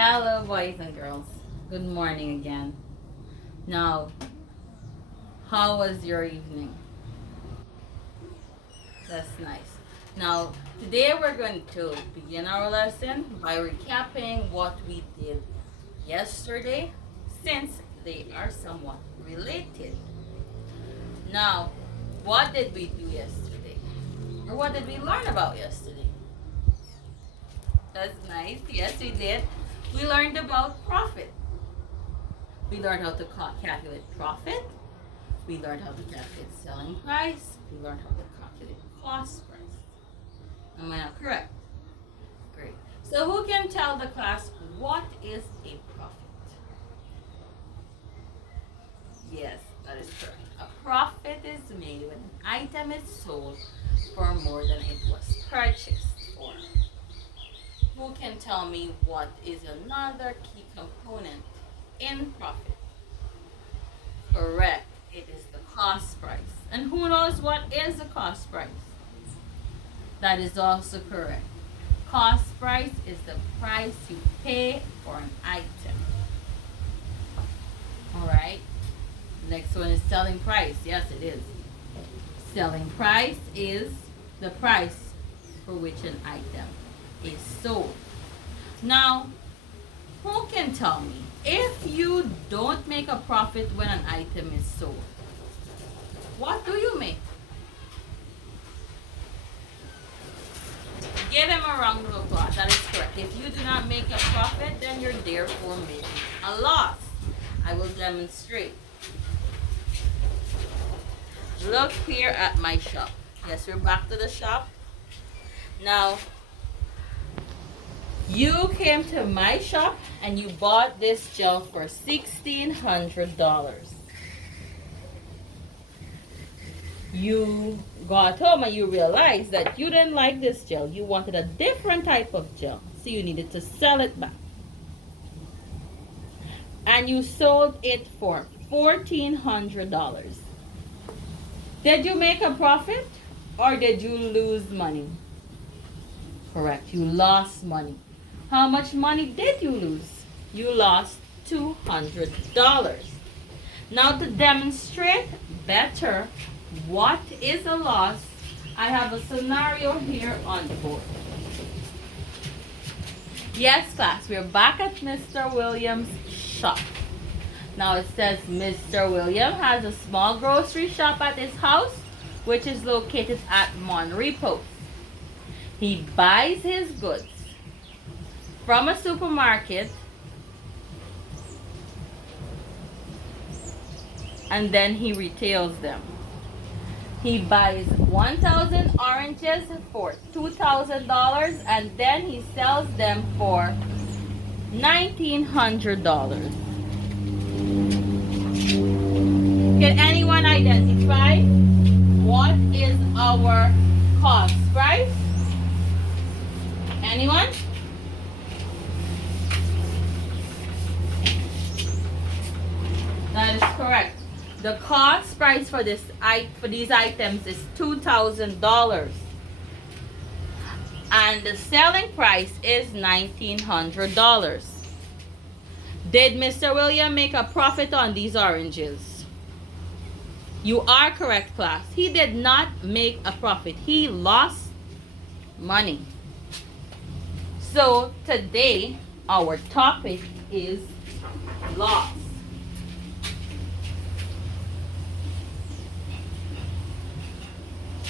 Hello, boys and girls. Good morning again. Now, how was your evening? That's nice. Now, today we're going to begin our lesson by recapping what we did yesterday since they are somewhat related. Now, what did we do yesterday? Or what did we learn about yesterday? That's nice. Yes, we did. We learned about profit. We learned how to calculate profit. We learned how to calculate selling price. We learned how to calculate cost price. Am I not correct? Great. So who can tell the class what is a profit? Yes, that is correct. A profit is made when an item is sold for more than it was purchased for. Who can tell me what is another key component in profit? Correct. It is the cost price. And who knows what is the cost price? That is also correct. Cost price is the price you pay for an item. Alright. Next one is selling price. Yes, it is. Selling price is the price for which an item is sold. Now, who can tell me if you don't make a profit when an item is sold, what do you make? Give him a round of applause. That is correct. If you do not make a profit, then you're therefore making a loss. I will demonstrate. Look here at my shop. Yes, we're back to the shop. Now, you came to my shop and you bought this gel for $1,600. You got home and you realized that you didn't like this gel. You wanted a different type of gel. So you needed to sell it back. And you sold it for $1,400. Did you make a profit or did you lose money? Correct. You lost money. How much money did you lose? You lost $200. Now to demonstrate better what is a loss, I have a scenario here on the board. Yes, class, we're back at Mr. Williams' shop. Now it says Mr. William has a small grocery shop at his house, which is located at Monterey Post. He buys his goods from a supermarket and then he retails them. He buys 1,000 oranges for $2,000 and then he sells them for $1,900. Can anyone identify what is our cost price? Anyone? That is correct. The cost price for these items is $2,000. And the selling price is $1,900. Did Mr. William make a profit on these oranges? You are correct, class. He did not make a profit. He lost money. So today our topic is loss.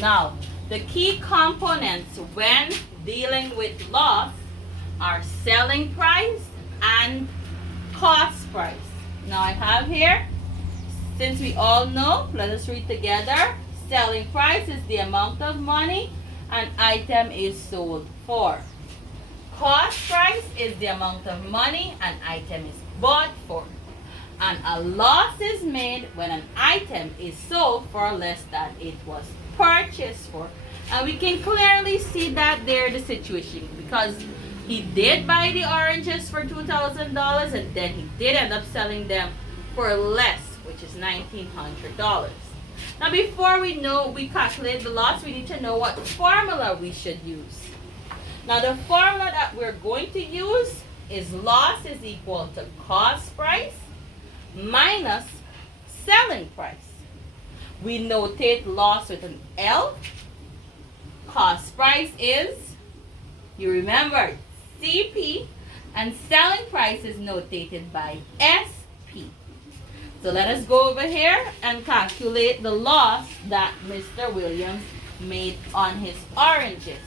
Now, the key components when dealing with loss are selling price and cost price. Now I have here, since we all know, let us read together. Selling price is the amount of money an item is sold for. Cost price is the amount of money an item is bought for. And a loss is made when an item is sold for less than it was purchased for. And we can clearly see that there the situation, because he did buy the oranges for $2,000 and then he did end up selling them for less, which is $1,900. Now before we calculate the loss, we need to know what formula we should use. Now the formula that we're going to use is loss is equal to cost price minus selling price. We notate loss with an L. Cost price is, you remember, CP, and selling price is notated by SP. So let us go over here and calculate the loss that Mr. Williams made on his oranges.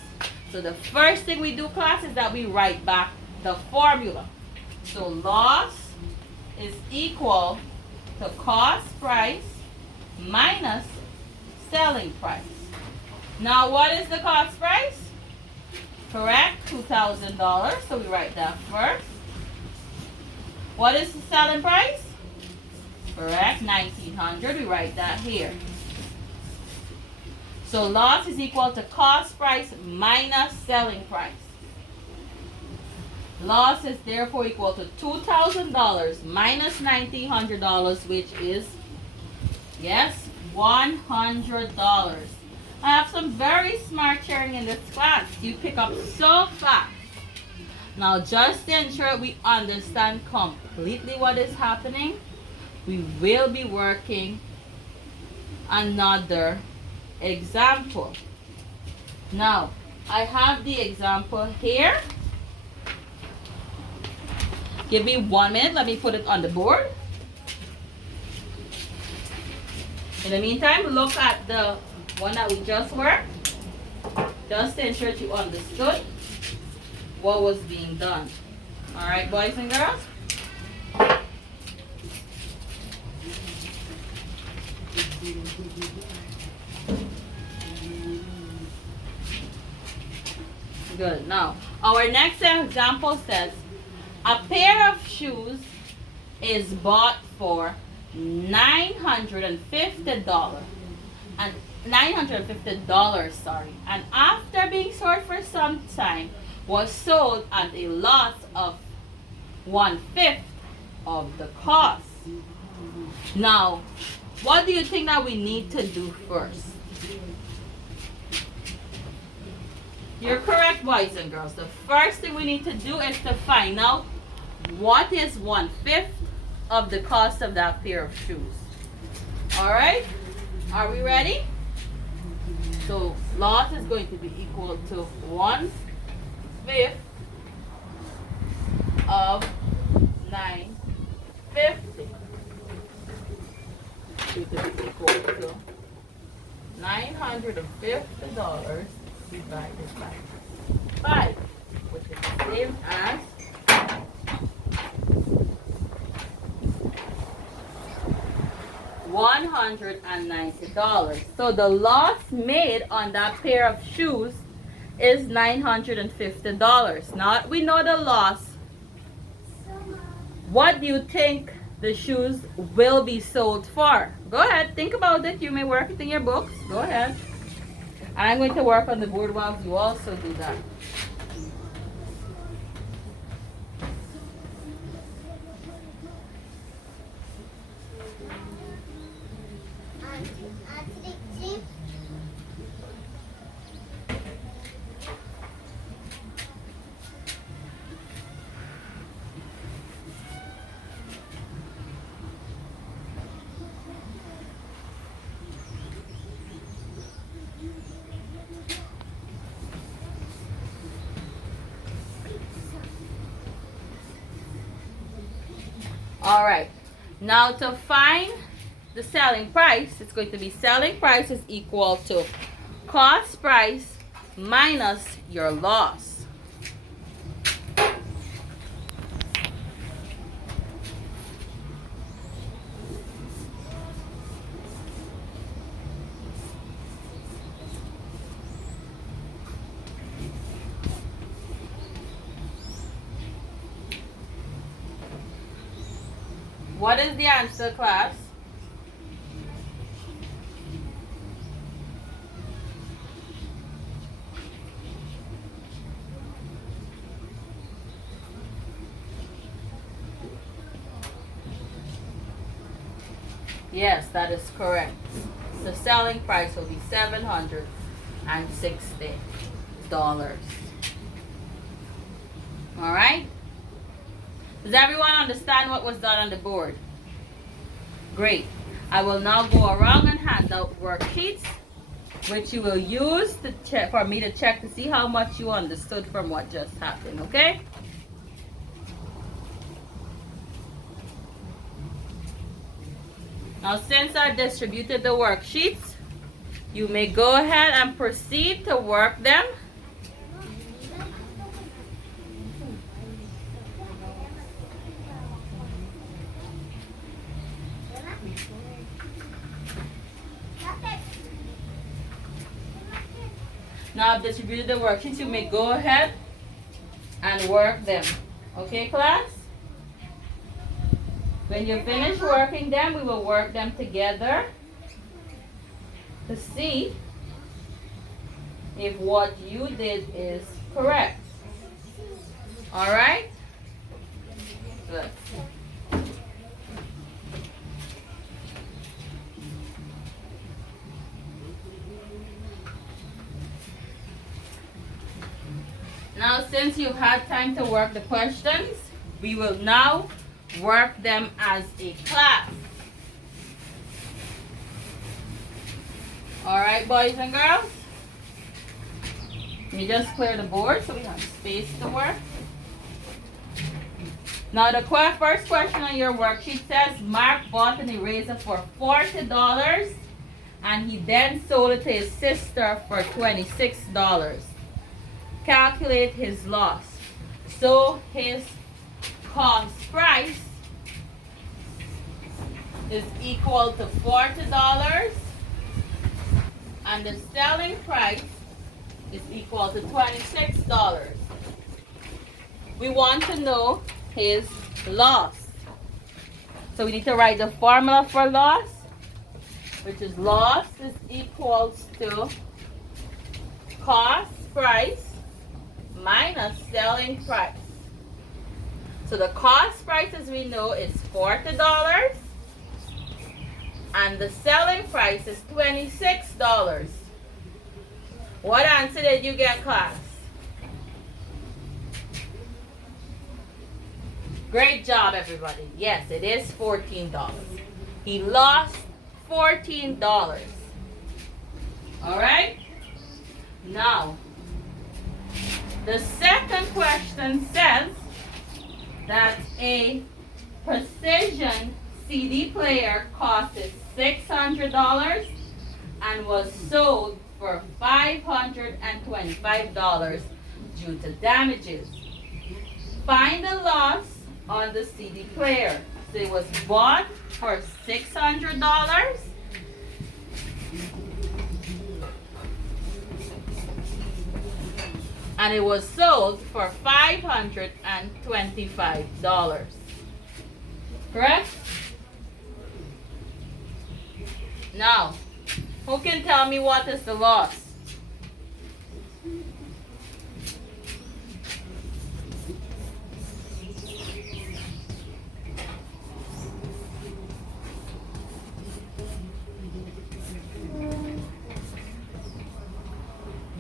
So the first thing we do, class, is that we write back the formula. So loss is equal to cost price minus selling price. Now what is the cost price? Correct, $2,000. So we write that first. What is the selling price? Correct, $1,900. We write that here. So loss is equal to cost price minus selling price. Loss is therefore equal to $2,000 minus $1,900, which is, yes, $100. I have some very smart children in this class. You pick up so fast. Now, just to ensure we understand completely what is happening, we will be working another example. Now, I have the example here. Give me 1 minute. Let me put it on the board. In the meantime, look at the one that we just worked, just to ensure you understood what was being done. All right, boys and girls? Good. Now, our next example says, a pair of shoes is bought for $950 and $950, and after being sold for some time was sold at a loss of 1/5 of the cost. Now, what do you think that we need to do first? You're correct, boys and girls. The first thing we need to do is to find out what is 1/5 of the cost of that pair of shoes. All right? Are we ready? So loss is going to be equal to 1/5 of 950. It will be equal to $950 divided by 5, which is the same as $190. So the loss made on that pair of shoes is $950. Now we know the loss. What do you think the shoes will be sold for? Go ahead, think about it. You may work it in your books. Go ahead. And I'm going to work on the board while you also do that. All right, now to find the selling price, it's going to be selling price is equal to cost price minus your loss. What is the answer, class? Yes, that is correct. The selling price will be $760. All right? Does everyone understand what was done on the board? Great. I will now go around and hand out worksheets, which you will use to check for me to check to see how much you understood from what just happened, okay? Now, since I distributed the worksheets, you may go ahead and proceed to work them. Now I've distributed the worksheets, you may go ahead and work them. Okay, class? When you finish working them, we will work them together to see if what you did is correct. Alright? Good. Now, since you've had time to work the questions, we will now work them as a class. Alright, boys and girls? Let me just clear the board so we have space to work. Now, the first question on your worksheet says, Mark bought an eraser for $40 and he then sold it to his sister for $26. Calculate his loss. So his cost price is equal to $40 and the selling price is equal to $26. We want to know his loss. So we need to write the formula for loss, which is loss is equals to cost price minus selling price. So the cost price, as we know, is $40 and the selling price is $26. What answer did you get, class? Great job, everybody. Yes, it is $14. He lost $14. All right? Now, the second question says that a Precision CD player costed $600 and was sold for $525 due to damages. Find the loss on the CD player. So it was bought for $600 and it was sold for $525. Correct? Now, who can tell me what is the loss?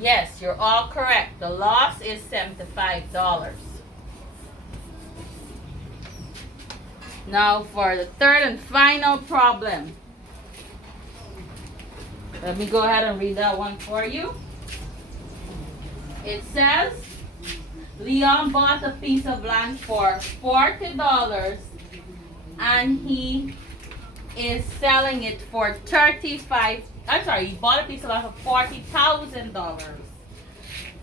Yes, you're all correct. The loss is $75. Now for the third and final problem. Let me go ahead and read that one for you. It says, Leon bought a piece of land for $40 and he is selling it for he bought a piece of land for $40,000.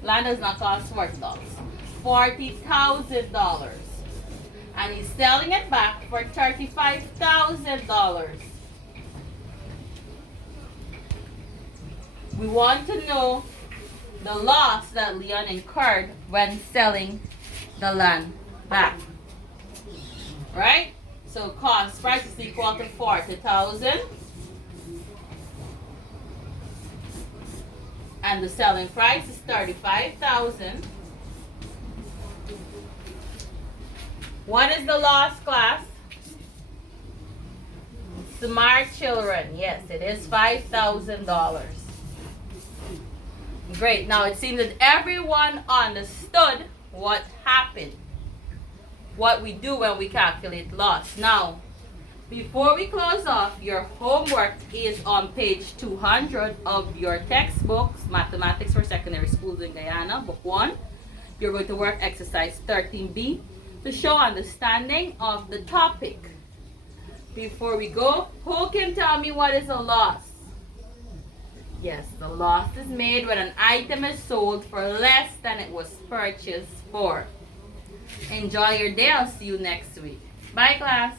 Land does not cost $40. $40,000. And he's selling it back for $35,000. We want to know the loss that Leon incurred when selling the land back. Right? So cost price is equal to $40,000. And the selling price is $35,000. What is the loss, class? Smart children. Yes, it is $5,000. Great. Now it seems that everyone understood what happened. what we do when we calculate loss. Now, before we close off, your homework is on page 200 of your textbooks, Mathematics for Secondary Schools in Guyana, Book 1. You're going to work exercise 13B to show understanding of the topic. Before we go, who can tell me what is a loss? Yes, the loss is made when an item is sold for less than it was purchased for. Enjoy your day. I'll see you next week. Bye, class.